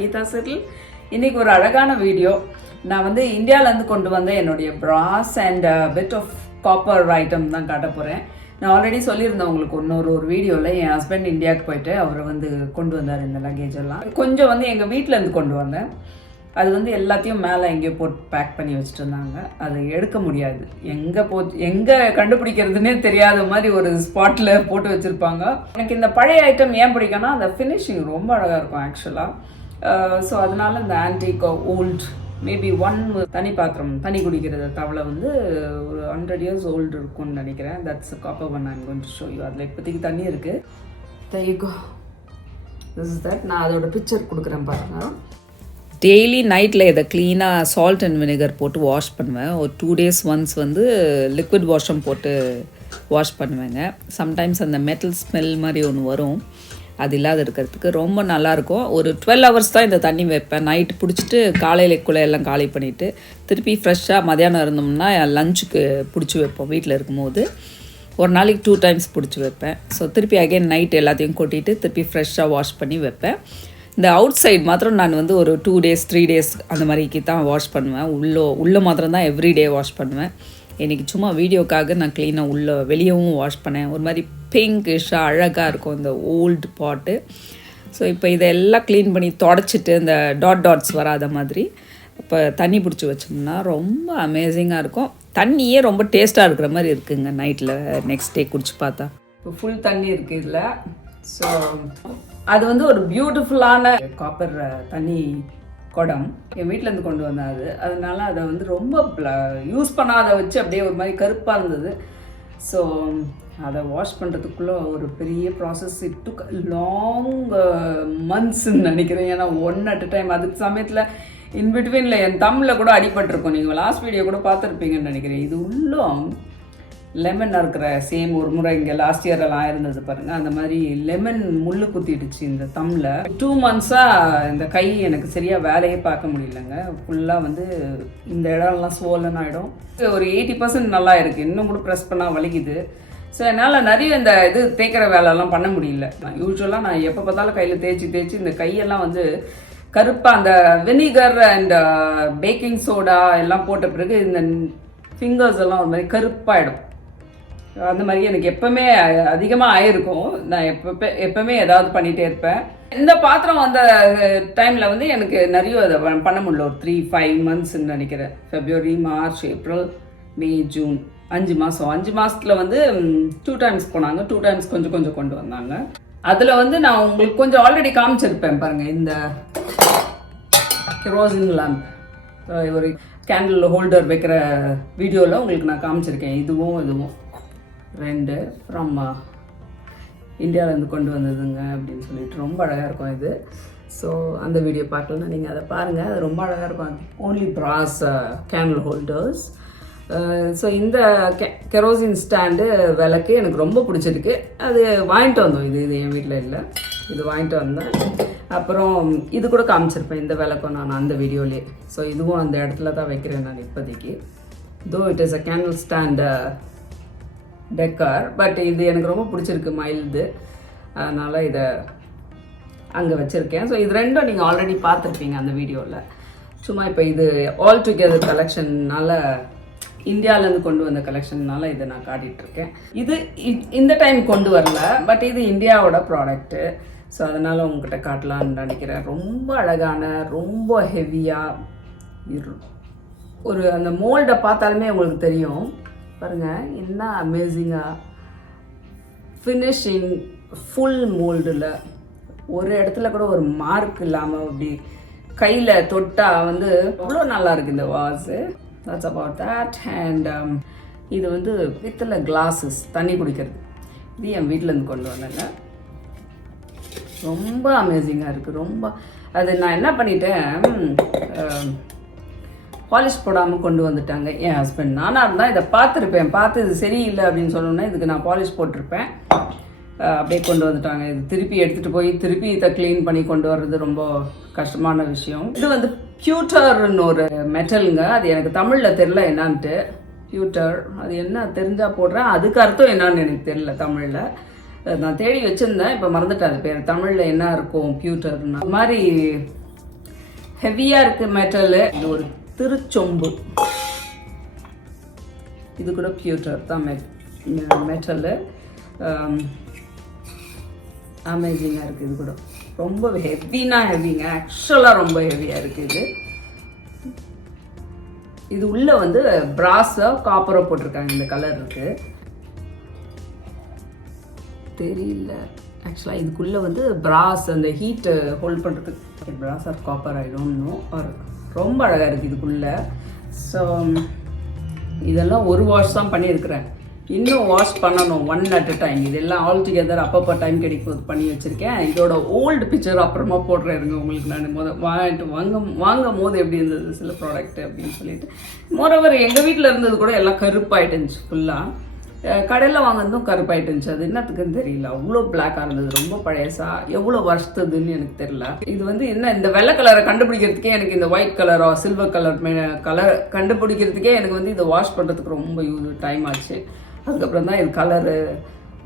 Geetha settle. இன்னைக்கு ஒரு அழகான வீடியோ. நான் வந்து இந்தியாவிலேருந்து கொண்டு வந்த என்னுடைய brass and bit of copper item தான் காட்ட போகிறேன். நான் ஆல்ரெடி சொல்லியிருந்தேன் உங்களுக்கு ஒரு வீடியோவில். என் ஹஸ்பண்ட் இந்தியாவுக்கு போயிட்டு அவர் வந்து கொண்டு வந்தார் இந்த லக்கேஜ் எல்லாம். கொஞ்சம் வந்து எங்கள் வீட்டிலேருந்து கொண்டு வந்தேன். அது வந்து எல்லாத்தையும் மேலே எங்கேயோ போட்டு பேக் பண்ணி வச்சுட்டு இருந்தாங்க. அதை எடுக்க முடியாது. எங்கே கண்டுபிடிக்கிறதுனே தெரியாத மாதிரி ஒரு ஸ்பாட்டில் போட்டு வச்சுருப்பாங்க. எனக்கு இந்த பழைய ஐட்டம் ஏன் பிடிக்கும்னா அந்த ஃபினிஷிங் ரொம்ப அழகாக இருக்கும் ஆக்சுவலாக. ஸோ அதனால இந்த ஆன்டிக் ஓல்ட் மேபி தனி பாத்திரம் தண்ணி குடிக்கிறது தவளை வந்து ஒரு 100 years ஓல்டு இருக்கும்னு நினைக்கிறேன். That's copper one. I'm going to show you. அதில் இப்போதைக்கு தண்ணி இருக்குது. there you go. this is that. நான் அதோட பிக்சர் கொடுக்குறேன் பாருங்கள். டெய்லி நைட்டில் இதை க்ளீனாக சால்ட் அண்ட் வினிகர் போட்டு வாஷ் பண்ணுவேன். ஒரு 2 days ஒன்ஸ் வந்து லிக்விட் வாஷும் போட்டு வாஷ் பண்ணுவேங்க. சம்டைம்ஸ் அந்த மெட்டல் ஸ்மெல் மாதிரி ஒன்று வரும், அது இல்லாத இருக்கிறதுக்கு ரொம்ப நல்லாயிருக்கும். ஒரு 12 hours தான் இந்த தண்ணி வைப்பேன். நைட்டு பிடிச்சிட்டு காலையிலக்குள்ளே எல்லாம் காலி பண்ணிவிட்டு திருப்பி ஃப்ரெஷ்ஷாக மதியானம் இருந்தோம்னா லஞ்சுக்கு பிடிச்சி வைப்போம். வீட்டில் இருக்கும்போது ஒரு நாளைக்கு 2 times பிடிச்சி வைப்பேன். ஸோ திருப்பி அகைன் நைட் எல்லாத்தையும் கொட்டிட்டு திருப்பி ஃப்ரெஷ்ஷாக வாஷ் பண்ணி வைப்பேன். இந்த அவுட் சைட் மாத்திரம் நான் வந்து ஒரு 2 days 3 days அந்த மாதிரிக்கு தான் வாஷ் பண்ணுவேன். உள்ளே மாத்திரம் தான் எவ்ரிடே வாஷ் பண்ணுவேன். இன்றைக்கி சும்மா வீடியோக்காக நான் க்ளீனாக வெளியவும் வாஷ் பண்ணேன். ஒரு மாதிரி பிங்கிஷாக அழகாக இருக்கும் இந்த ஓல்டு பாட்டு. ஸோ இப்போ இதெல்லாம் க்ளீன் பண்ணி தொடச்சிட்டு இந்த டாட்ஸ் வராத மாதிரி இப்போ தண்ணி பிடிச்சி வச்சோம்னா ரொம்ப அமேசிங்காக இருக்கும். தண்ணியே ரொம்ப டேஸ்ட்டாக இருக்கிற மாதிரி இருக்குங்க நைட்டில் நெக்ஸ்ட் டே குடிச்சு பார்த்தா. இப்போ ஃபுல் தண்ணி இருக்குது இதில். ஸோ அது வந்து ஒரு பியூட்டிஃபுல்லான காப்பர் தண்ணி குடம் என் வீட்டிலேருந்து கொண்டு வந்தாது. அதனால அதை வந்து ரொம்ப யூஸ் பண்ணாத வச்சு அப்படியே ஒரு மாதிரி கருப்பாக இருந்தது. ஸோ அதை வாஷ் பண்ணுறதுக்குள்ளே ஒரு பெரிய ப்ராசஸ். இட் டுக் லாங் மந்த்ஸ்ன்னு நினைக்கிறேன். ஏன்னா ஒன் அட் அ டைம். அதுக்கு சமயத்தில் இன்பிட்வீனில் என் தமிழில் கூட அடிபட்டிருக்கும். நீங்கள் லாஸ்ட் வீடியோ கூட பார்த்துருப்பீங்கன்னு நினைக்கிறேன். இது உள்ளும் லெமன் இருக்கிற சேம் ஒரு முறை இங்கே லாஸ்ட் இயரெல்லாம் ஆயிருந்தது பாருங்கள். அந்த மாதிரி லெமன் முள்ளு குத்திடுச்சு இந்த தம்மில். 2 months-ஆக இந்த கை எனக்கு சரியாக வேலையே பார்க்க முடியலங்க. ஃபுல்லாக வந்து இந்த இடம்லாம் ஸ்வோலன் ஆகிடும். ஒரு 80% நல்லா இருக்குது. இன்னும் கூட ப்ரெஸ் பண்ணால் வலிக்குது. ஸோ என்னால் நிறைய இந்த தேய்க்கிற வேலைலாம் பண்ண முடியல. யூஸ்வலாக நான் எப்போ பார்த்தாலும் கையில் தேய்ச்சி இந்த கையெல்லாம் வந்து கருப்பாக அந்த வினிகர் அண்ட் பேக்கிங் சோடா எல்லாம் போட்ட பிறகு இந்த ஃபிங்கர்ஸ் எல்லாம் ஒரு மாதிரி கருப்பாயிடும். அந்த மாதிரி எனக்கு எப்பவுமே அதிகமாக ஆயிருக்கும். நான் எப்பவுமே ஏதாவது பண்ணிகிட்டே இருப்பேன். இந்த பாத்திரம் வந்த டைமில் வந்து எனக்கு நிறைய அதை பண்ண முடியல. ஒரு 3-5 months-ன்னு நினைக்கிறேன். February, March, April, May, June 5 மாதம். 5 மாதத்தில் வந்து 2 times போனாங்க. 2 times கொஞ்சம் கொண்டு வந்தாங்க. அதில் வந்து நான் உங்களுக்கு கொஞ்சம் ஆல்ரெடி காமிச்சிருப்பேன் பாருங்கள். இந்த கெரோசின் லேம்ப் ஒரு கேண்டில் ஹோல்டர் வைக்கிற வீடியோவில் உங்களுக்கு நான் காமிச்சிருக்கேன். இதுவும் 2 ஃப்ரம் இந்தியாவிலேருந்து கொண்டு வந்ததுங்க அப்படின்னு சொல்லிட்டு ரொம்ப அழகாக இருக்கும் இது. ஸோ அந்த வீடியோ பார்க்கலன்னா நீங்கள் அதை பாருங்கள். அது ரொம்ப அழகாக இருக்கும். ஓன்லி பிராஸ் கேண்டில் ஹோல்டர்ஸ். ஸோ இந்த கெரோசின் ஸ்டாண்டு விளக்கு எனக்கு ரொம்ப பிடிச்சிருக்கு. அது வாங்கிட்டு வந்தோம். இது என் வீட்டில் இல்லை. இது வாங்கிட்டு வந்தேன். அப்புறம் இது கூட காமிச்சிருப்பேன் இந்த விளக்கம் நான் அந்த வீடியோலேயே. ஸோ இதுவும் அந்த இடத்துல தான் வைக்கிறேன் நான் இப்போதைக்கு. Though it is a candle stand decor. But இது எனக்கு ரொம்ப பிடிச்சிருக்கு, மைல்டு. அதனால் இதை அங்கே வச்சுருக்கேன். ஸோ இது ரெண்டும் நீங்கள் ஆல்ரெடி பார்த்துருப்பீங்க அந்த வீடியோவில். சும்மா இப்போ இது ஆல் டுகெதர் கலெக்ஷன்னால இந்தியாவிலேருந்து கொண்டு வந்த கலெக்ஷன்னால இதை நான் காட்டிகிட்ருக்கேன். இது இந்த டைம் கொண்டு வரல, பட் இது இந்தியாவோட ப்ராடக்ட்டு. ஸோ அதனால் உங்ககிட்ட காட்டலான்னு நினைக்கிறேன். ரொம்ப அழகான, ரொம்ப ஹெவியாக ஒரு அந்த மோல்டை பார்த்தாலுமே உங்களுக்கு தெரியும் பாருங்கள். என்ன அமேசிங்காக ஃபினிஷிங் ஃபுல் மோல்டில் ஒரு இடத்துல கூட ஒரு மார்க் இல்லாமல் அப்படி கையில் தொட்டால் வந்து அவ்வளோ நல்லா இருக்குது இந்த vase. That's about that. And இது வந்து பித்தளை கிளாஸஸ் தண்ணி குடிக்கிறது. இது என் வீட்டிலேருந்து கொண்டு வந்தேங்க. ரொம்ப அமேசிங்காக இருக்குது. ரொம்ப அது நான் என்ன பண்ணிட்டேன், பாலிஷ் போடாமல் கொண்டு வந்துட்டாங்க என் ஹஸ்பண்ட். நானாக இருந்தால் இதை பார்த்துருப்பேன். பார்த்து இது சரியில்லை அப்படின்னு சொன்னோன்னே இதுக்கு நான் பாலிஷ் போட்டிருப்பேன். அப்படியே கொண்டு வந்துட்டாங்க. இது திருப்பி எடுத்துகிட்டு போய் திருப்பி இதை க்ளீன் பண்ணி கொண்டு வர்றது ரொம்ப கஷ்டமான விஷயம். இது வந்து பியூட்டர்னு ஒரு மெட்டலுங்க. அது எனக்கு தமிழில் தெரில என்னான்ட்டு. பியூட்டர் அது என்ன தெரிஞ்சால் போடுறேன். அதுக்கு அர்த்தம் என்னான்னு எனக்கு தெரியல தமிழில். நான் தேடி வச்சுருந்தேன், இப்போ மறந்துட்டேன் அது பேர். தமிழில் என்ன இருக்கும் பியூட்டர்னா. அது மாதிரி ஹெவியாக இருக்குது மெட்டலு. இது ஒரு திருச்சொம்பு, இது கூட பியூட்டர் தான் மெட்டலு. அமேசிங்காக இருக்குது. இது கூட ரொம்ப ஹெவிங்க, ஆக்சுவலாக ரொம்ப ஹெவியாக இருக்குது. இது உள்ள வந்து பிராஸோ காப்பரோ போட்டிருக்காங்க. இந்த கலர் இருக்கு தெரியல. ஆக்சுவலாக இதுக்குள்ளே வந்து பிராஸ் அந்த ஹீட்டு ஹோல்ட் பண்ணுறதுக்கு brass or copper I don't know. ரொம்ப அழகாக இருக்குது இதுக்குள்ளே. ஸோ இதெல்லாம் ஒரு வாஷ் தான் பண்ணியிருக்கிறேன். இன்னும் வாஷ் பண்ணணும் ஒன் அட் அ டைம். இதெல்லாம் ஆல் டுகெதர் அப்பப்போ டைம் கிடைக்கும் பண்ணி வச்சுருக்கேன். இதோட ஓல்டு பிக்சர் அப்புறமா போடுறேருங்க உங்களுக்கு. நான் வாங்கும் போது எப்படி இருந்தது சில ப்ராடக்ட் அப்படின்னு சொல்லிட்டு. மோரோவர் எங்கள் வீட்டில் இருந்தது கூட எல்லாம் கருப்பாயிட்டுருந்துச்சு ஃபுல்லாக. கடையில் வாங்கினதும் கருப்பாயிட்டுருந்துச்சு. அது என்னத்துக்குன்னு தெரியல. அவ்வளோ பிளாக்காக இருந்தது. ரொம்ப பழையசா, எவ்வளோ வருஷத்துதுன்னு எனக்கு தெரியல. இது வந்து என்ன இந்த வெள்ளை கலரை கண்டுபிடிக்கிறதுக்கே எனக்கு இந்த ஒயிட் கலரோ சில்வர் கலர் கண்டுபிடிக்கிறதுக்கே எனக்கு வந்து இதை வாஷ் பண்ணுறதுக்கு ரொம்ப டைம் ஆச்சு. அதுக்கப்புறம் தான் இது கலரு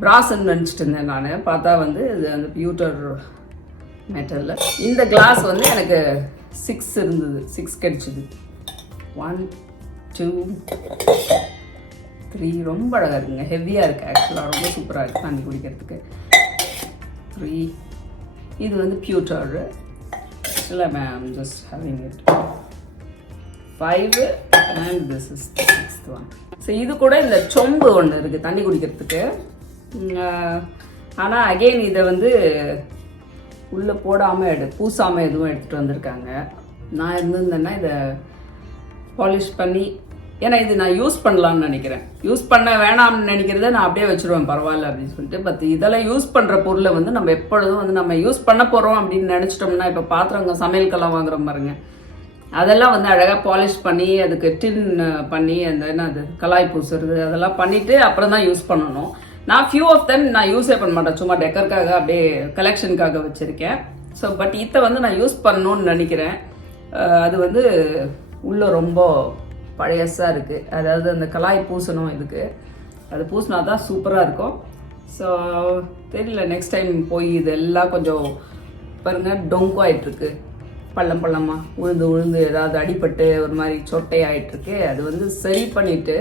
பிராஸ்ன்னு நினச்சிட்டு இருந்தேன் நான். பார்த்தா வந்து இது அந்த பியூட்டர் மெட்டலில். இந்த கிளாஸ் வந்து எனக்கு 6 இருந்தது. 6 கிடைச்சிது. 1 2 3 ரொம்ப அழகாக இருக்குங்க. ஹெவியாக இருக்குது. ஆக்சுவலாக ரொம்ப சூப்பராக இருக்குது தண்ணி குடிக்கிறதுக்கு. 3 இது வந்து பியூட்டர். ஆக்சுவலாக ma'am just having it. 5 and this is the 6th one. So இது கூட இந்த சொம்பு ஒன்று இருக்குது தண்ணி குடிக்கிறதுக்கு. ஆனால் அகெயின் இதை வந்து உள்ளே போடாமல் பூசாமல் எதுவும் எடுத்துகிட்டு வந்திருக்காங்க. நான் இருந்திருந்தேன்னா இதை பாலிஷ் பண்ணி, ஏன்னா இது நான் யூஸ் பண்ணலான்னு நினைக்கிறேன். யூஸ் பண்ண வேணாம்னு நினைக்கிறத நான் அப்படியே வச்சுருவேன் பரவாயில்ல அப்படின்னு சொல்லிட்டு. பட் இதெல்லாம் யூஸ் பண்ணுற பொருளை வந்து நம்ம எப்பொழுதும் வந்து நம்ம யூஸ் பண்ண போகிறோம் அப்படின்னு நினச்சிட்டோம்னா, இப்போ பாத்திரங்க சமையலுக்கெல்லாம் வாங்குற பாருங்க, அதெல்லாம் வந்து அழகாக பாலிஷ் பண்ணி அதுக்கு டின் பண்ணி அந்த என்ன அது கலாய் பூசுறது அதெல்லாம் பண்ணிவிட்டு அப்புறம் தான் யூஸ் பண்ணணும். நான் ஃபியூ ஆஃப் தெம் நான் யூஸே பண்ண மாட்டேன். சும்மா டெக்கருக்காக அப்படியே கலெக்ஷனுக்காக வச்சுருக்கேன். ஸோ பட் இதை வந்து நான் யூஸ் பண்ணணும்னு நினைக்கிறேன். அது வந்து உள்ளே ரொம்ப பழையசாக இருக்குது. அதாவது அந்த கலாய் பூசணும் இதுக்கு. அது பூசினா தான் சூப்பராக இருக்கும். ஸோ தெரியல, நெக்ஸ்ட் டைம் போய் இதெல்லாம் கொஞ்சம் பாருங்கள் டொங்கு ஆகிட்டுருக்கு. பள்ளமாக உழுந்து ஏதாவது அடிபட்டு ஒரு மாதிரி சொட்டை ஆகிட்டுருக்கு. அது வந்து சரி பண்ணிவிட்டு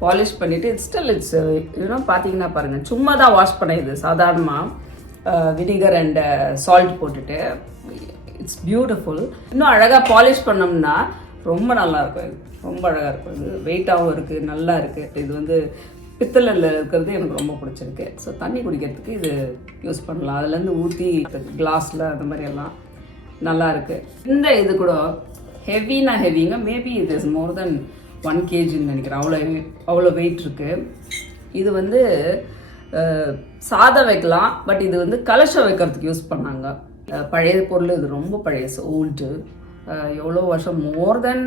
பாலிஷ் பண்ணிவிட்டு இட்ஸ் இன்னும் பார்த்தீங்கன்னா பாருங்கள், சும்மா தான் வாஷ் பண்ணது சாதாரணமாக வினிகர் அண்ட் சால்ட் போட்டுட்டு. It's beautiful. இன்னும் அழகாக பாலிஷ் பண்ணோம்னா ரொம்ப நல்லாயிருக்கும். இது ரொம்ப அழகாக இருக்கும். இது வெயிட்டாகவும் இருக்குது, நல்லா இருக்குது. இது வந்து பித்தளையில் இருக்கிறது எனக்கு ரொம்ப பிடிச்சிருக்கு. ஸோ தண்ணி குடிக்கிறதுக்கு இது யூஸ் பண்ணலாம். அதுலேருந்து ஊற்றி கிளாஸில் அந்த மாதிரியெல்லாம் நல்லா இருக்குது. இந்த இது கூட ஹெவிங்க. மேபி இது இஸ் மோர் தென் 1 kgன்னு நினைக்கிறேன். அவ்வளோ வெயிட் இருக்குது. இது வந்து சாதம் வைக்கலாம். பட் இது வந்து கலசம் வைக்கிறதுக்கு யூஸ் பண்ணாங்க. பழைய பொருள். இது ரொம்ப பழைய ஓல்டு. எவ்வளோ வருஷம், மோர் தென்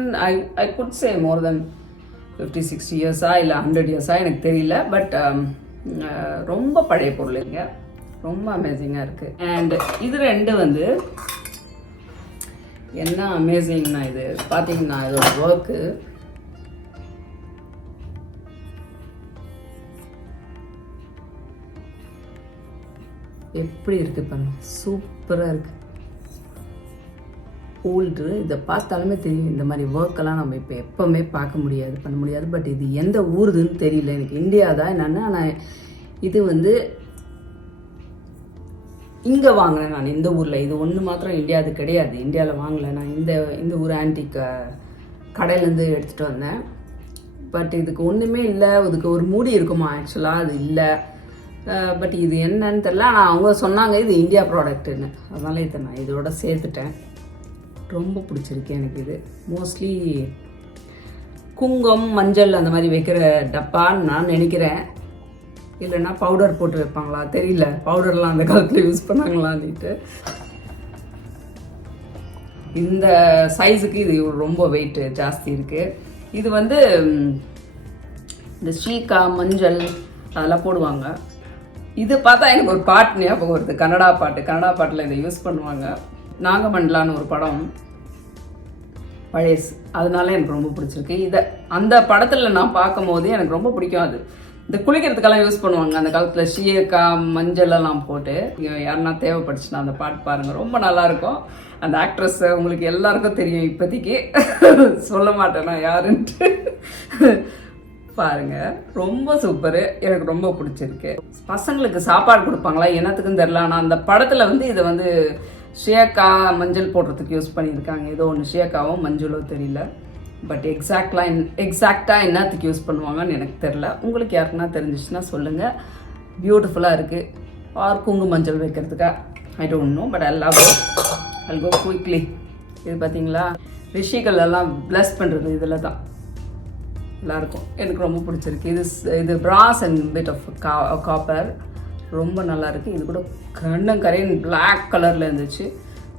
ஐ குட் சே மோர் தென் 50-60 இயர்ஸா இல்லை 100 இயர்ஸா எனக்கு தெரியல. பட் ரொம்ப பழைய பொருள் இங்கே. ரொம்ப அமேசிங்காக இருக்குது. அண்ட் இது 2 வந்து என்ன அமேசிங்னா, இது பார்த்தீங்கன்னா இதோட ஒர்க்கு எப்படி இருக்குது பாருங்க, சூப்பராக இருக்குது. ஓல்டு. இதை பார்த்தாலுமே தெரியும். இந்த மாதிரி ஒர்க்கெல்லாம் நம்ம இப்போ எப்போவுமே பார்க்க முடியாது, பண்ண முடியாது. பட் இது எந்த ஊருதுன்னு தெரியல எனக்கு. இந்தியா தான் என்னென்னா, ஆனால் இது வந்து இங்கே வாங்கினேன் நான் இந்த ஊரில். இது ஒன்று மாத்திரம் இந்தியாவுக்கு கிடையாது. இந்தியாவில் வாங்கலை நான். இந்த ஊர் ஆன்டிக் கடையிலேருந்து எடுத்துகிட்டு வந்தேன். பட் இதுக்கு ஒன்றுமே இல்லை. இதுக்கு ஒரு மூடி இருக்குமா, ஆக்சுவலாக அது இல்லை. பட் இது என்னன்னு தெரியல. ஆனால் அவங்க சொன்னாங்க இது இந்தியா ப்ராடக்ட்டுன்னு. அதனால் இதை நான் இதோட சேர்த்துட்டேன். ரொம்ப பிடிச்சிருக்கு எனக்கு இது. மோஸ்ட்லி குங்குமம் மஞ்சள் அந்த மாதிரி வைக்கிற டப்பான்னு நான் நினைக்கிறேன். இல்லைன்னா பவுடர் போட்டு வைப்பாங்களா தெரியல. பவுடர்லாம் அந்த காலத்தில் யூஸ் பண்ணாங்களான்னுட்டு. இந்த சைஸுக்கு இது ரொம்ப வெயிட் ஜாஸ்தி இருக்குது. இது வந்து இந்த ஸ்ரீகா மஞ்சள் அதெல்லாம் போடுவாங்க. இது பார்த்தா எனக்கு ஒரு பாட்டு ஞாபகம் வருது. கன்னடா பாட்டில் இதை யூஸ் பண்ணுவாங்க. நாகமண்டலான்னு ஒரு படம் பழசு. அதனால எனக்கு ரொம்ப பிடிச்சிருக்கு. இதை அந்த படத்தில் நான் பார்க்கும் போது எனக்கு ரொம்ப பிடிக்கும். அது இந்த குளிக்கிறதுக்கெல்லாம் யூஸ் பண்ணுவாங்க அந்த காலத்தில். சீயக்காய் மஞ்சள் எல்லாம் போட்டு. யாருன்னா தேவைப்பட்டுச்சுன்னா அந்த பாட்டு பாருங்கள், ரொம்ப நல்லாயிருக்கும். அந்த ஆக்ட்ரஸ் உங்களுக்கு எல்லாருக்கும் தெரியும், இப்போதைக்கு சொல்ல மாட்டேன் நான் யாருன்ட்டு. பாருங்க, ரொம்ப சூப்பரு, எனக்கு ரொம்ப பிடிச்சிருக்கு. பசங்களுக்கு சாப்பாடு கொடுப்பாங்களா என்னத்துக்குன்னு தெரியல, ஆனால் அந்த படத்தில் வந்து இதை வந்து ஷியாக்கா மஞ்சள் போடுறதுக்கு யூஸ் பண்ணியிருக்காங்க. ஏதோ ஒன்று ஷியாக்காவோ மஞ்சளோ தெரியல, பட் எக்ஸாக்டாக என்னத்துக்கு யூஸ் பண்ணுவாங்கன்னு எனக்கு தெரில. உங்களுக்கு யாருக்குன்னா தெரிஞ்சிச்சுன்னா சொல்லுங்கள். பியூட்டிஃபுல்லாக இருக்குது. ஆர் குங்கு மஞ்சள் வைக்கிறதுக்கா I don't know, but I love it. I'll go quickly. இது பார்த்தீங்களா, ரிஷிகள் எல்லாம் பிளஸ் பண்ணுறது இதில் தான் நல்லாயிருக்கும். எனக்கு ரொம்ப பிடிச்சிருக்கு. இது brass and bit of copper, ரொம்ப நல்லாயிருக்கு. இது கூட கரையின் பிளாக் கலரில் இருந்துச்சு.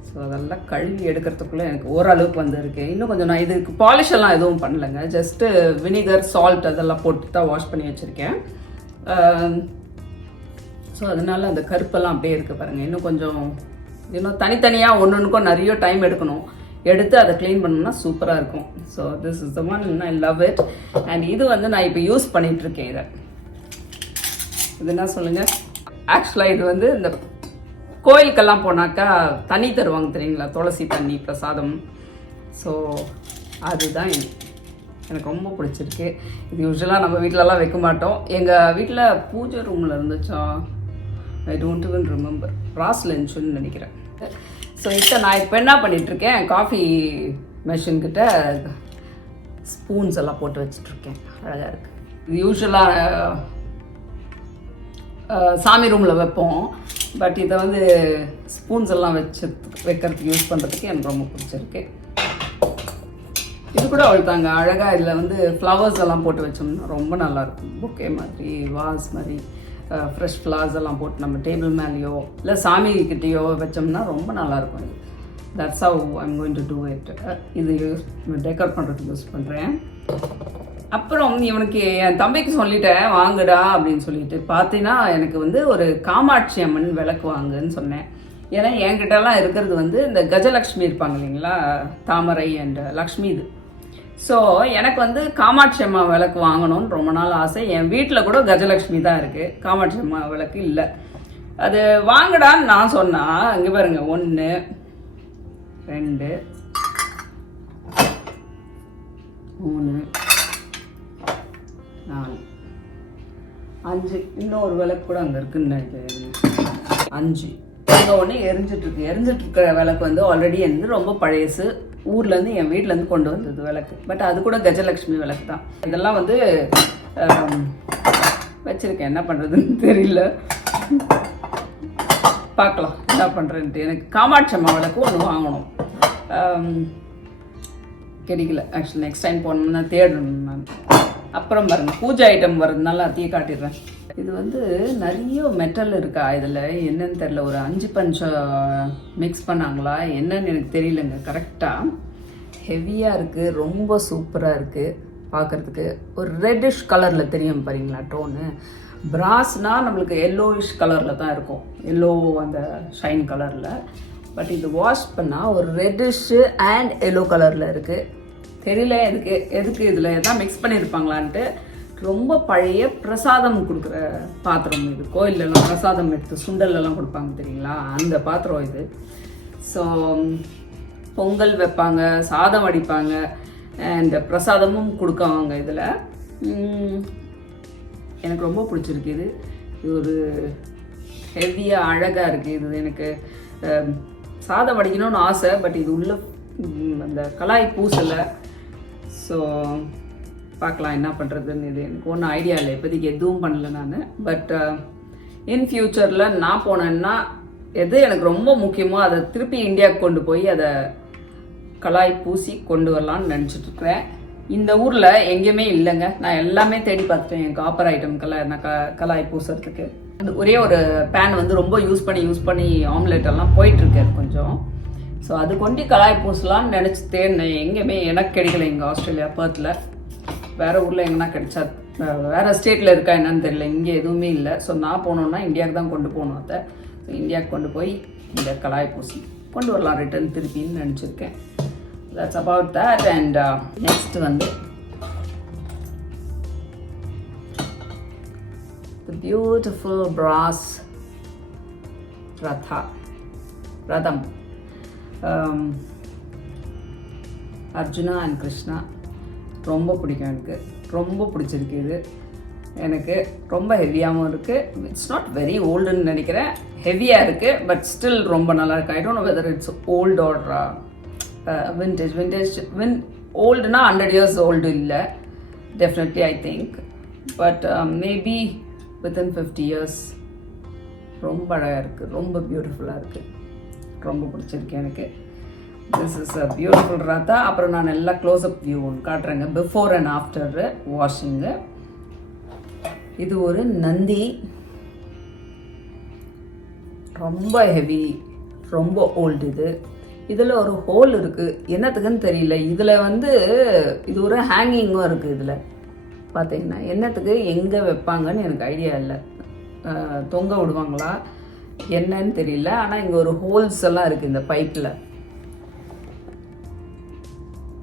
ஸோ அதெல்லாம் கழுவி எடுக்கிறதுக்குள்ளே எனக்கு ஓரளவுக்கு வந்துருக்கு. இன்னும் கொஞ்சம் நான் இதுக்கு பாலிஷ் எல்லாம் எதுவும் பண்ணலைங்க, ஜஸ்ட்டு வினிகர் சால்ட் அதெல்லாம் போட்டு தான் வாஷ் பண்ணி வச்சுருக்கேன். ஸோ அதனால அந்த கருப்பெல்லாம் அப்படியே இருக்குது பாருங்கள். இன்னும் கொஞ்சம் இன்னும் தனித்தனியாக ஒன்றுக்கும் நிறைய டைம் எடுத்து அதை க்ளீன் பண்ணோம்னா சூப்பராக இருக்கும். So this is the one, I love it. And இது வந்து நான் இப்போ யூஸ் பண்ணிகிட்ருக்கேன். இது என்ன சொல்லுங்கள், ஆக்சுவலாக இது வந்து இந்த கோயிலுக்கெல்லாம் போனாக்கா தண்ணி தருவாங்க தெரியுங்களா, துளசி தண்ணி பிரசாதம். ஸோ அதுதான் எனக்கு ரொம்ப பிடிச்சிருக்கு. இது யூஸ்வலாக நம்ம வீட்டிலலாம் வைக்க மாட்டோம். எங்கள் வீட்டில் பூஜை ரூமில் இருந்துச்சா, ஐ டோன்ட் இவன் ரிமெம்பர், ராஸ் லஞ்சுன்னு நினைக்கிறேன். ஸோ நான் இப்போ என்ன பண்ணிகிட்ருக்கேன், காஃபி மெஷின்கிட்ட ஸ்பூன்ஸ் எல்லாம் போட்டு வச்சிட்ருக்கேன். அழகாக இருக்குது. இது யூஸ்வலாக சாமி ரூமில் வைப்போம், பட் இதை வந்து ஸ்பூன்ஸ் எல்லாம் வைக்கிறதுக்கு யூஸ் பண்ணுறதுக்கு எனக்கு ரொம்ப பிடிச்சிருக்கு. இது கூட அவ்வளோதாங்க, அழகாக இதில் வந்து ஃப்ளவர்ஸ் எல்லாம் போட்டு வச்சோம்னா ரொம்ப நல்லாயிருக்கும். பொக்கே மாதிரி, வாஸ் மாதிரி ஃப்ரெஷ் ஃப்ளவர்ஸ் எல்லாம் போட்டு நம்ம டேபிள் மேலேயோ இல்லை சாமிக்கிட்டேயோ வச்சோம்னா ரொம்ப நல்லாயிருக்கும். இது that's how I'm going to do it. இது டெக்கரேட் பண்ணுறதுக்கு யூஸ் பண்ணுறேன். அப்புறம் இவனுக்கு என் தம்பிக்கு சொல்லிட்டேன் வாங்குடா அப்படின்னு சொல்லிட்டு, பார்த்தீங்கன்னா எனக்கு வந்து ஒரு காமாட்சி அம்மன் விளக்கு வாங்குன்னு சொன்னேன். ஏன்னா என்கிட்டலாம் இருக்கிறது வந்து இந்த கஜலக்ஷ்மி இருப்பாங்க இல்லைங்களா, தாமரை அண்ட் லக்ஷ்மி. இது ஸோ எனக்கு வந்து காமாட்சி அம்மா விளக்கு வாங்கணும்னு ரொம்ப நாள் ஆசை. என் வீட்டில் கூட கஜலக்ஷ்மி தான் இருக்குது, காமாட்சி அம்மா விளக்கு இல்லை. அது வாங்கடான்னு நான் சொன்னால், இங்கே பாருங்க, 1 2 3 4 5, இன்னொரு விளக்கு கூட அங்கே இருக்குன்னு 5. அங்கே ஒன்று எரிஞ்சிட்ருக்கிற விளக்கு வந்து ஆல்ரெடி வந்து ரொம்ப பழையசு, ஊர்லேருந்து என் வீட்டிலேருந்து கொண்டு வந்தது விளக்கு. பட் அது கூட கஜலக்ஷ்மி விளக்கு தான். இதெல்லாம் வந்து வச்சுருக்கேன், என்ன பண்ணுறதுன்னு தெரியல, பார்க்கலாம் என்ன பண்ணுறேன்ட்டு. எனக்கு காமாட்சி அம்மா விளக்கு ஒன்று வாங்கணும், கிடைக்கல. ஆக்சுவலி நெக்ஸ்ட் டைம் போனோம்னா தேடணும் நான். அப்புறம் பாருங்கள், பூஜை ஐட்டம் வரதுனால அதையே காட்டிடுறேன். இது வந்து நிறைய மெட்டல் இருக்கா இதில், என்னன்னு தெரில. ஒரு 5 பஞ்சம் மிக்ஸ் பண்ணாங்களா என்னன்னு எனக்கு தெரியலங்க கரெக்டாக. ஹெவியாக இருக்குது, ரொம்ப சூப்பராக இருக்குது பார்க்குறதுக்கு. ஒரு ரெட்டிஷ் கலரில் தெரியும் பாருங்களா டோனு. பிராஸ்னால் நம்மளுக்கு எல்லோயிஷ் கலரில் தான் இருக்கும், எல்லோ அந்த ஷைன் கலரில். பட் இது வாஷ் பண்ணால் ஒரு ரெட்டிஷு அண்ட் எல்லோ கலரில் இருக்குது. தெரியல எதுக்கு இதில் எதாவது மிக்ஸ் பண்ணியிருப்பாங்களான்ட்டு. ரொம்ப பழைய பிரசாதம் கொடுக்குற பாத்திரம் இது. கோயிலெலாம் பிரசாதம் எடுத்து சுண்டல்லாம் கொடுப்பாங்க தெரியுங்களா, அந்த பாத்திரம் இது. ஸோ பொங்கல் வைப்பாங்க, சாதம் வடிப்பாங்க, அண்ட் பிரசாதமும் கொடுக்குவாங்க இதில். எனக்கு ரொம்ப பிடிச்சிருக்கு. இது ஒரு ஹெவியாக அழகாக இருக்குது. இது எனக்கு சாதம் வடிக்கணும்னு ஆசை, பட் இது உள்ள அந்த கலாய் பூசலை. ஸோ பார்க்கலாம் என்ன பண்ணுறதுன்னு. இது எனக்கு ஒன்றும் ஐடியா இல்லை, இப்போதைக்கு எதுவும் பண்ணல நான். பட் இன் ஃப்யூச்சரில் நான் போனேன்னா எது எனக்கு ரொம்ப முக்கியமோ அதை திருப்பி இந்தியாவுக்கு கொண்டு போய் அதை கலாய் பூசி கொண்டு வரலான்னு நினச்சிட்ருக்கிறேன். இந்த ஊரில் எங்கேயுமே இல்லைங்க, நான் எல்லாமே தேடி பார்த்துட்டேன் என் காப்பர் ஐட்டம்க்கெல்லாம் நான் கலாய் பூசுறதுக்கு. ஒரே ஒரு பேன் வந்து ரொம்ப யூஸ் பண்ணி ஆம்லெட் எல்லாம் போயிட்டுருக்கு கொஞ்சம். ஸோ அது கொண்டு கலாய் பூசலான்னு நினச்சி தேடினேன், எங்கேயுமே எனக்கு கிடைக்கல. இங்கே ஆஸ்திரேலியா பர்த்தில், வேறு ஊரில் எங்கன்னா கிடைச்சா, வேறு ஸ்டேட்டில் இருக்கா என்னன்னு தெரியல, இங்கே எதுவுமே இல்லை. ஸோ நான் போனோன்னா இந்தியாவுக்கு தான் கொண்டு போகணும் அதை. ஸோ இந்தியாவுக்கு கொண்டு போய் இந்த கலாய் பூசி கொண்டு வரலாம் ரிட்டர்ன் திருப்பின்னு நினச்சிருக்கேன். That's about that. And next வந்து the beautiful brass ரதம். அர்ஜுனா அண்ட் கிருஷ்ணா ரொம்ப பிடிக்கும். எனக்கு ரொம்ப பிடிச்சிருக்கு. இது எனக்கு ரொம்ப ஹெவியாகவும் இருக்குது. இட்ஸ் நாட் வெரி ஓல்டுன்னு நினைக்கிறேன், ஹெவியாக இருக்குது, பட் ஸ்டில் ரொம்ப நல்லா இருக்குது. I don't know whether it's old or vintage ஓல்டுனா 100 years ஓல்டு இல்லை, definitely I think, but maybe within 50 years. ரொம்ப அழகாக இருக்குது, ரொம்ப பியூட்டிஃபுல்லாக இருக்குது, ரொம்ப பிடிச்சிருக்கு எனக்கு. This is a beautiful ratha. அப்புறம் நான் நல்லா க்ளோஸ்அப் வியூ ஒன்று காட்டுறேங்க, பிஃபோர் அண்ட் ஆஃப்டர் வாஷிங்கு. இது ஒரு நந்தி, ரொம்ப ஹெவி, ரொம்ப ஓல்டு. இதில் ஒரு ஹோல் இருக்குது, என்னத்துக்குன்னு தெரியல. இதில் வந்து இது ஒரு ஹேங்கிங்கும் இருக்குது. இதில் பார்த்தீங்கன்னா என்னத்துக்கு எங்கே வைப்பாங்கன்னு எனக்கு ஐடியா இல்லை. தொங்க விடுவாங்களா என்னன்னு தெரியல. ஆனால் இங்கே ஒரு ஹோல்ஸ் எல்லாம் இருக்குது இந்த பைப்பில்.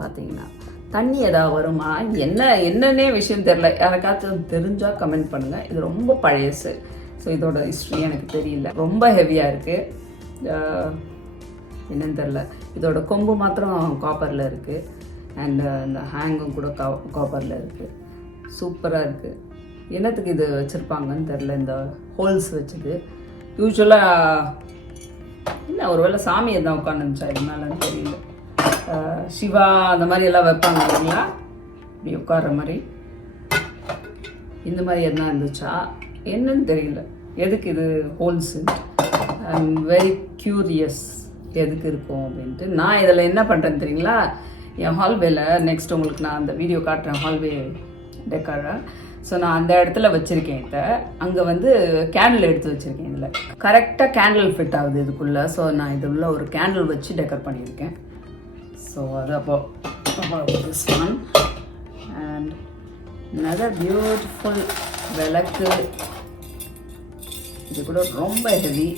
பார்த்தீங்கன்னா தண்ணி ஏதாவது வருமா என்னன்னே விஷயம் தெரில. யாருக்காச்சும் தெரிஞ்சால் கமெண்ட் பண்ணுங்கள். இது ரொம்ப பழையசு, ஸோ இதோட ஹிஸ்ட்ரி எனக்கு தெரியல. ரொம்ப ஹெவியாக இருக்குது, என்னன்னு தெரில. இதோட கொம்பு மாத்திரம் காப்பரில் இருக்குது, அண்ட் இந்த ஹேங்கும் கூட காப்பரில் இருக்குது. சூப்பராக இருக்குது. என்னத்துக்கு இது வச்சுருப்பாங்கன்னு தெரில, இந்த ஹோல்ஸ் வச்சுது. யூஸ்வலாக இல்லை, ஒருவேளை சாமி எதாவது உட்காந்துச்சா இதனாலன்னு தெரியல. சிவா அந்த மாதிரி எல்லாம் வைப்பாங்க இல்லைங்களா, இப்படி உட்கார்ற மாதிரி. இந்த மாதிரி எதுனா இருந்துச்சா என்னன்னு தெரியல. எதுக்கு இது holes, I am very curious எதுக்கு இருக்கும் அப்படின்ட்டு. நான் இதில் என்ன பண்ணுறேன்னு தெரியுங்களா, என் ஹால்வேல நெக்ஸ்ட் உங்களுக்கு நான் அந்த வீடியோ காட்டுறேன், ஹால்வே டெக்காரை. ஸோ நான் அந்த இடத்துல வச்சுருக்கேன். இதை அங்கே வந்து கேண்டில் எடுத்து வச்சுருக்கேன். இதில் கரெக்டாக கேண்டில் ஃபிட் ஆகுது இதுக்குள்ளே. ஸோ நான் இது உள்ள ஒரு கேண்டில் வச்சு டெக்கர் பண்ணியிருக்கேன். ஸோ அது அப்போ this one and another beautiful விளக்கு. இது கூட ரொம்ப ஹெவி.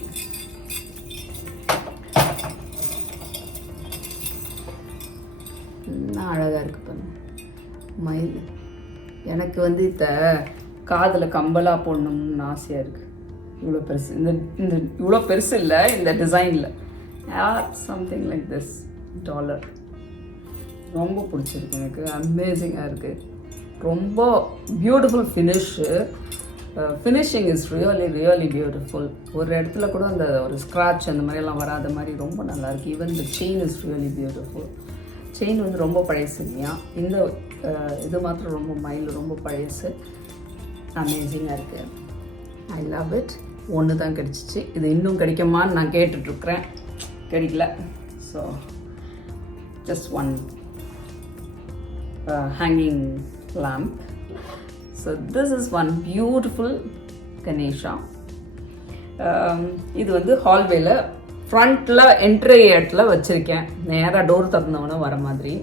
இன்னும் அழகாக இருக்குது பாருங்க, மயில். எனக்கு வந்து இந்த காதில் கம்பலாக போடணும்னு ஆசையாக இருக்குது. இவ்வளோ பெருசு, இந்த இவ்வளோ பெருசு இல்லை, இந்த டிசைனில் சம்திங் லைக் திஸ் டாலர். ரொம்ப பிடிச்சிருக்கு எனக்கு, அமேசிங்காக இருக்குது. ரொம்ப beautiful finish. Finishing is really beautiful. ஒரு இடத்துல கூட அந்த ஒரு ஸ்க்ராட்ச் அந்த மாதிரியெல்லாம் வராத மாதிரி ரொம்ப நல்லாயிருக்கு. Even the chain is really beautiful. Chain வந்து ரொம்ப பழையசு இல்லையா, இந்த இது மாத்திரம் ரொம்ப மயில், ரொம்ப பழையசு, அமேசிங்காக இருக்குது. ஐ லவ் இட். ஒன்று தான் கிடச்சிச்சு, இது இன்னும் கிடைக்குமான்னு நான் கேட்டுட்ருக்குறேன், கிடைக்கல. So just one hanging lamp. So this is one beautiful Ganesha. இது வந்து ஹால்வேல ஃப்ரண்ட்டில் என்ட்ரி இடத்துல வச்சுருக்கேன், நேராக டோர் திறந்தவொன்னே வர மாதிரி.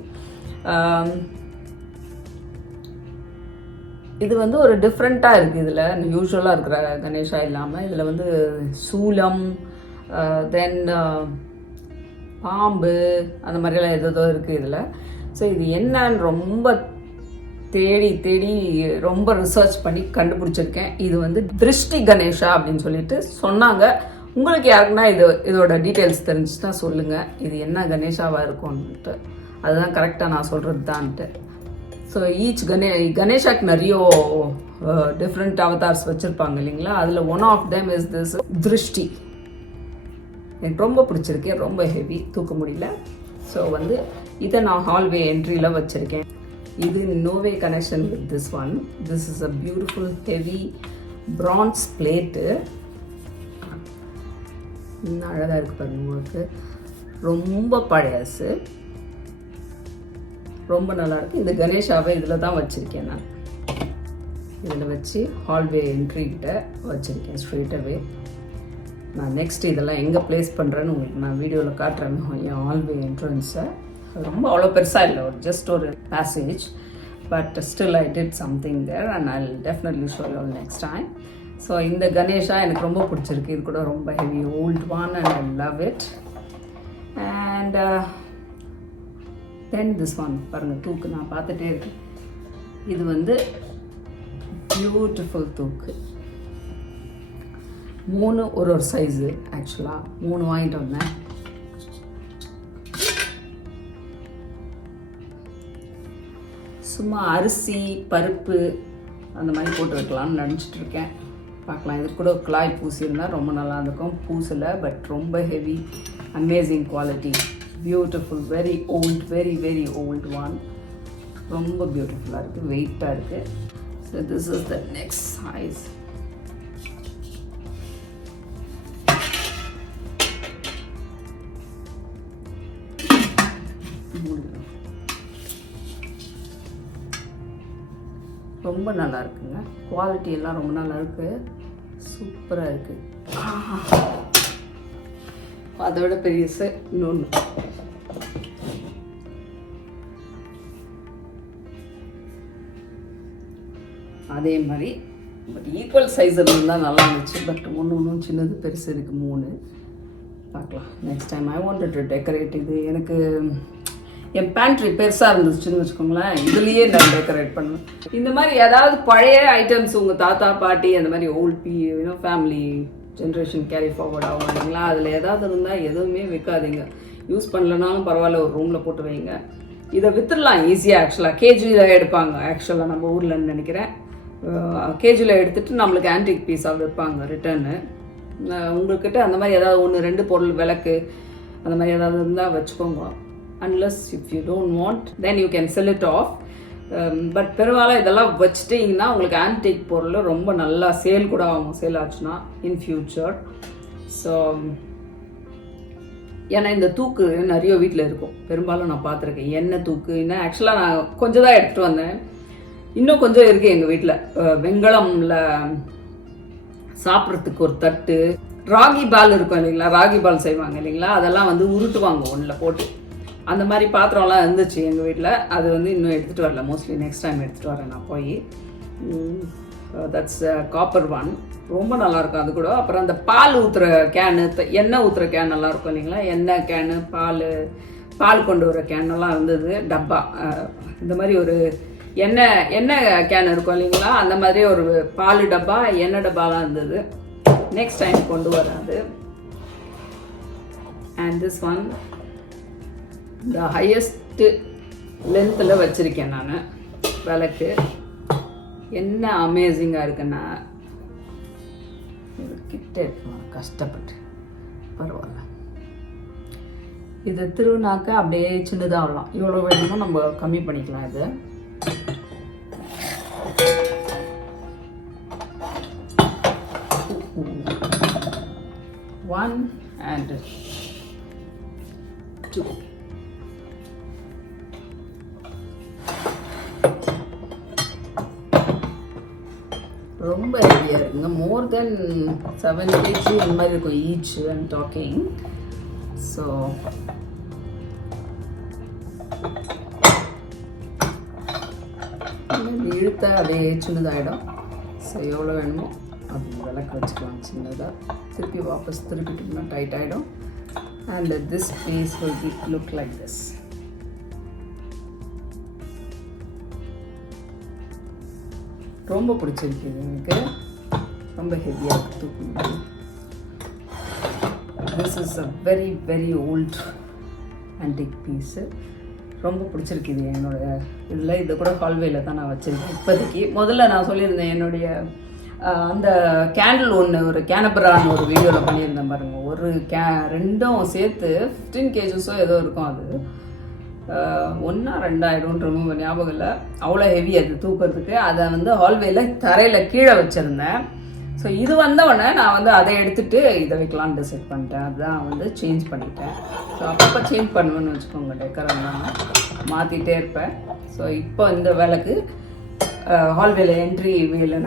இது வந்து ஒரு டிஃப்ரெண்ட்டாக இருக்குது. இதில் யூஸ்வலாக இருக்கிற கணேஷா இல்லாமல் இதில் வந்து சூலம், தென் பாம்பு, அந்த மாதிரியெல்லாம் எதோ இருக்குது இதில். ஸோ இது என்னன்னு ரொம்ப தேடி ரொம்ப ரிசர்ச் பண்ணி கண்டுபிடிச்சிருக்கேன். இது வந்து திருஷ்டி கணேஷா அப்படின்னு சொல்லிட்டு சொன்னாங்க. உங்களுக்கு யாருக்குன்னா இதோட டீட்டெயில்ஸ் தெரிஞ்சுன்னா சொல்லுங்கள், இது என்ன கணேஷாவாக இருக்கும்ன்ட்டு. அதுதான் கரெக்டாக நான் சொல்கிறது தான்ட்டு. ஸோ ஈச் கணேஷாக்கு நிறைய டிஃப்ரெண்ட் அவதார்ஸ் வச்சுருப்பாங்க இல்லைங்களா, அதில் one of them is this திருஷ்டி. எனக்கு ரொம்ப பிடிச்சிருக்கு, ரொம்ப ஹெவி, தூக்க முடியல. ஸோ வந்து இதை நான் ஹால்வே என்ட்ரியில் வச்சுருக்கேன். இது no way connection with this one. This is a beautiful heavy bronze plate. இன்னும் அழகாக இருக்குது பாருங்க உங்களுக்கு. ரொம்ப பழையசு, ரொம்ப நல்லாயிருக்கு. இந்த கணேஷாவை இதில் தான் வச்சுருக்கேன் நான். இதில் வச்சு ஹால்வே என்ட்ரிக்கிட்ட வச்சுருக்கேன் ஸ்ட்ரெயிட்டாகவே. நான் நெக்ஸ்ட் இதெல்லாம் எங்கே ப்ளேஸ் பண்ணுறேன்னு உங்களுக்கு நான் வீடியோவில் காட்டுறேன். என் ஹால்வே என்ட்ரன்ஸை ரொம்ப அவ்வளோ பெருசாக இல்லை, ஒரு ஜஸ்ட் ஒரு passage, but still I did something there and I will definitely show you all next time. So இந்த கணேஷா எனக்கு ரொம்ப பிடிச்சிருக்கு. இது கூட ரொம்ப heavy old one and I love it. And then this one பாருங்கள், தூக்கு நான் பார்த்துட்டே இருக்கேன். இது வந்து பியூட்டிஃபுல் தூக்கு. 3 ஒரு சைஸு. ஆக்சுவலாக 3 வாங்கிட்டு வந்தேன். சும்மா அரிசி பருப்பு அந்த மாதிரி போட்டு வைக்கலாம்னு நினச்சிட்டு இருக்கேன். பார்க்கலாம். இது கூட குழாய் பூசியிருந்தால் ரொம்ப நல்லா இருக்கும். பூசலை, பட் ரொம்ப heavy, amazing quality, beautiful, very old, very very volt one. ரொம்ப பியூட்டிஃபுல்லாக இருக்குது, வெயிட்டாக இருக்குது. So this is the next size. ரொம்ப நல்லா இருக்குங்க. குவாலிட்டி எல்லாம் ரொம்ப நல்லா இருக்கு, சூப்பராக இருக்கு. அதை விட பெரியசு இன்னொன்று. அதே மாதிரி பட் ஈக்குவல் சைஸ் இருந்தால் நல்லா இருந்துச்சு. பட் ஒன்றும் சின்னது பெருசு இருக்குது, 3. பார்க்கலாம் next time. I wanted to decorate. இது எனக்கு என் பேண்ட்ரி பெருசாக இருந்துச்சுன்னு வச்சுக்கோங்களேன், இதுலேயே நான் டெக்கரேட் பண்ணுவேன். இந்த மாதிரி ஏதாவது பழைய ஐட்டம்ஸ் உங்கள் தாத்தா பாட்டி அந்த மாதிரி old family generation carry forward ஆகும் இல்லைங்களா, அதில் ஏதாவது இருந்தால் எதுவுமே விற்காதீங்க. யூஸ் பண்ணலனாலும் பரவாயில்ல, ஒரு ரூமில் போட்டு வைங்க. இதை விற்றுடலாம் ஈஸியாக. ஆக்சுவலாக கேஜியில் எடுப்பாங்க. ஆக்சுவலாக நம்ம ஊரில்னு நினைக்கிறேன், கேஜியில் எடுத்துகிட்டு நம்மளுக்கு ஆன்டிக் பீஸாக விற்பாங்க ரிட்டர்னு. உங்கள்கிட்ட அந்த மாதிரி ஏதாவது 1-2 பொருள், விளக்கு அந்த மாதிரி ஏதாவது இருந்தால் வச்சுக்கோங்க. Unless if you don't want, then you can sell it off. But பெரும்பாலும் இதெல்லாம் வச்சுட்டிங்கன்னா உங்களுக்கு ஆன்டிக் பொருள் ரொம்ப நல்லா சேல் கூட ஆகும், சேல் ஆச்சுன்னா இன் ஃபியூச்சர். ஸோ ஏன்னா இந்த தூக்கு நிறைய வீட்டில் இருக்கும், பெரும்பாலும் நான் பார்த்துருக்கேன். எண்ணெய் தூக்கு இன்னும் ஆக்சுவலாக நான் கொஞ்சம் தான் எடுத்துகிட்டு வந்தேன், இன்னும் கொஞ்சம் இருக்குது எங்கள் வீட்டில். வெண்கலமில் சாப்பிட்றதுக்கு ஒரு தட்டு, ராகி பால் இருக்கும் இல்லைங்களா, ராகி பால் செய்வாங்க இல்லைங்களா, அதெல்லாம் வந்து உருட்டுவாங்க ஒன்றில் போட்டு. அந்த மாதிரி பாத்திரம்லாம் இருந்துச்சு எங்கள் வீட்டில். அது வந்து இன்னும் எடுத்துகிட்டு வரல, மோஸ்ட்லி நெக்ஸ்ட் டைம் எடுத்துகிட்டு வரேன் நான் போய். தட்ஸ் காப்பர் ஒன், ரொம்ப நல்லாயிருக்கும் அது கூட. அப்புறம் அந்த பால் ஊற்றுற கேனு, எண்ணெய் ஊற்றுற கேன் நல்லாயிருக்கும் இல்லைங்களா, எண்ணெய் கேனு, பால் கொண்டு வர கேனெல்லாம் இருந்தது. டப்பா இந்த மாதிரி ஒரு எண்ணெய் கேன் இருக்கும் இல்லைங்களா, அந்த மாதிரி ஒரு பால் டப்பா, எண்ணெய் டப்பாலாம் இருந்தது. நெக்ஸ்ட் டைம் கொண்டு வரேன் அது. அண்ட் திஸ் ஒன் இந்த ஹையஸ்ட் லென்த்தில் வச்சுருக்கேன் நான் விளக்கு. என்ன அமேசிங்காக இருக்குன்னா, கிட்ட இருக்கலாம் கஷ்டப்பட்டு, பரவாயில்ல. இதை திருவினாக்க அப்படியே சின்னதாக வரலாம். இவ்வளோ வேணுமோ நம்ம கம்மி பண்ணிக்கலாம். இது ஒன் அண்ட் 2. ரொம்ப ஹெவியாக இருக்குங்க, மோர் தென் 7 kg இந்த மாதிரி இருக்கும் ஈச். I'm talking. ஸோ இழுத்த அப்படியே சின்னதாகிடும். ஸோ எவ்வளோ வேணுமோ அப்படி விளக்கு வச்சுக்கலாம் சின்னதாக. திருப்பி வாபஸ் திருப்பிட்டோம்னா டைட் ஆகிடும். And this piece will be look like this. ரொம்ப பிடிச்சிருக்கு எனக்கு, ரொம்ப ஹெவியாக தூக்கு. This is a very very old antique piece. ரொம்ப பிடிச்சிருக்கு இது என்னோட இதில். இதை கூட ஹால்வேல தான் நான் வச்சுருக்கேன் இப்போதைக்கு. முதல்ல நான் சொல்லியிருந்தேன் என்னுடைய அந்த கேண்டில் ஒன்று, ஒரு கேனபரான்னு ஒரு வீடியோவில் பண்ணியிருந்தேன் பாருங்கள். ஒரு ரெண்டும் சேர்த்து 15 kg ஏதோ இருக்கும். அது 1-2 ரொம்ப ஞாபகம் இல்லை, அவ்வளோ ஹெவி அது தூக்கிறதுக்கு. அதை வந்து ஹால்வேல தரையில் கீழே வச்சுருந்தேன். ஸோ இது வந்தவுடனே நான் வந்து அதை எடுத்துகிட்டு இதை வைக்கலான்னு டிசைட் பண்ணிட்டேன். அதுதான் வந்து சேஞ்ச் பண்ணிட்டேன். ஸோ அப்பப்போ சேஞ்ச் பண்ணுவேன்னு வச்சுக்கோங்க, டெக்கரெல்லாம் மாற்றிட்டே இருப்பேன். ஸோ இப்போ இந்த விளக்கு ஹால்வேல என்ட்ரி வேல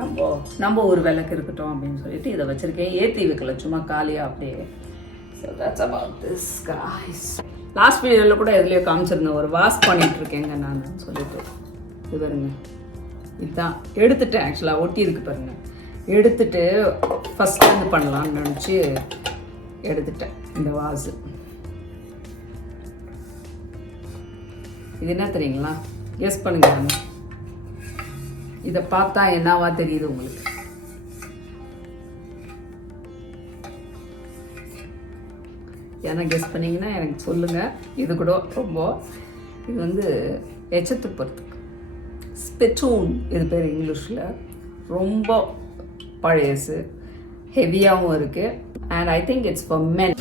நம்ம ஒரு விளக்கு இருக்கட்டும் அப்படின்னு சொல்லிட்டு இதை வச்சுருக்கேன். ஏற்றி வைக்கல, சும்மா காலியாக அப்படியே. So that's about this guys. Last வீடியோவில் கூட எதுலேயோ காமிச்சிருந்தேன், ஒரு வாஷ் பண்ணிகிட்ருக்கேங்க நான் சொல்லிட்டு. இது பாருங்க, இதுதான் எடுத்துட்டேன். ஆக்சுவலாக ஒட்டி இருக்கு பாருங்கள். எடுத்துட்டு ஃபஸ்ட்டு இது பண்ணலான்னு நினச்சி எடுத்துட்டேன் இந்த வாஸு. இது என்ன தெரியுங்களா, கெஸ் பண்ணுங்க. இதை பார்த்தா என்னவா தெரியுது உங்களுக்கு? ஏன்னா கெஸ் பண்ணிங்கன்னா எனக்கு சொல்லுங்கள். இது கூட ரொம்ப இது வந்து எச்சத்து பொறுத்து ஸ்பெட்டூன் இது பேர் இங்கிலீஷில். ரொம்ப பழையசு, ஹெவியாகவும் இருக்குது. And I think it's for men.